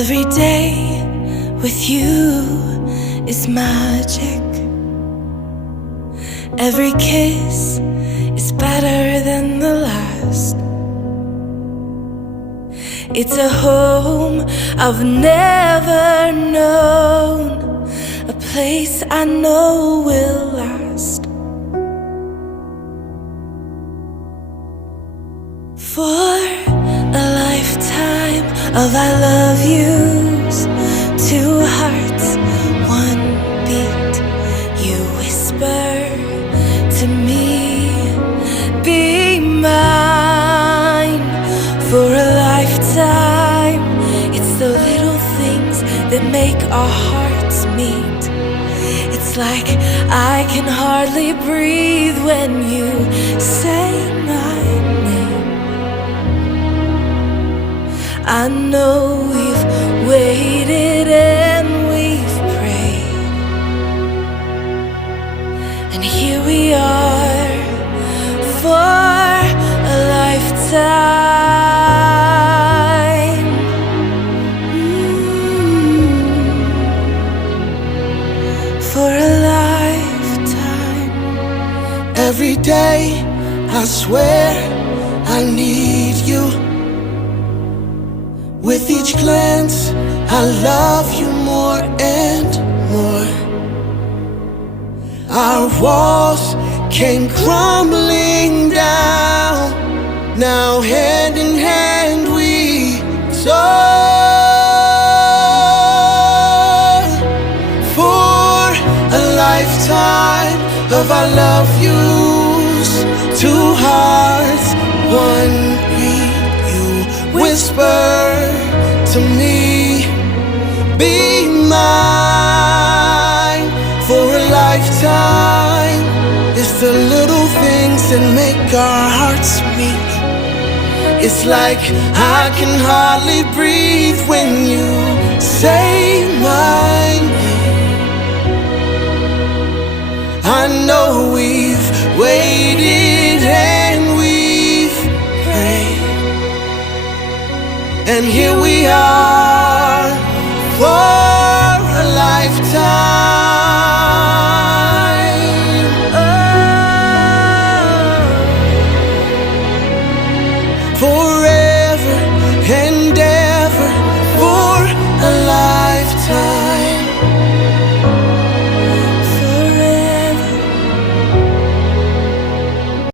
Every day with you is magic. Every kiss is better than the last. It's a home I've never known, a place I know will last. For a lifetime of I love yous, two hearts, one beat. You whisper to me, be mine. For a lifetime, it's the little things that make our hearts meet. It's like I can hardly breathe when you say my name. I know we've waited and we've prayed, and here we are for a lifetime. For a lifetime. Every day I swear I need you. With each glance I love you more and more. Our walls came crumbling down. Now hand in hand we soar. For a lifetime of I love yous, two hearts, one beat. You whisper to me, be mine. For a lifetime, it's the little things that make our hearts meet. It's like I can hardly breathe when you say my name. I know we've waited and we've prayed, and here we are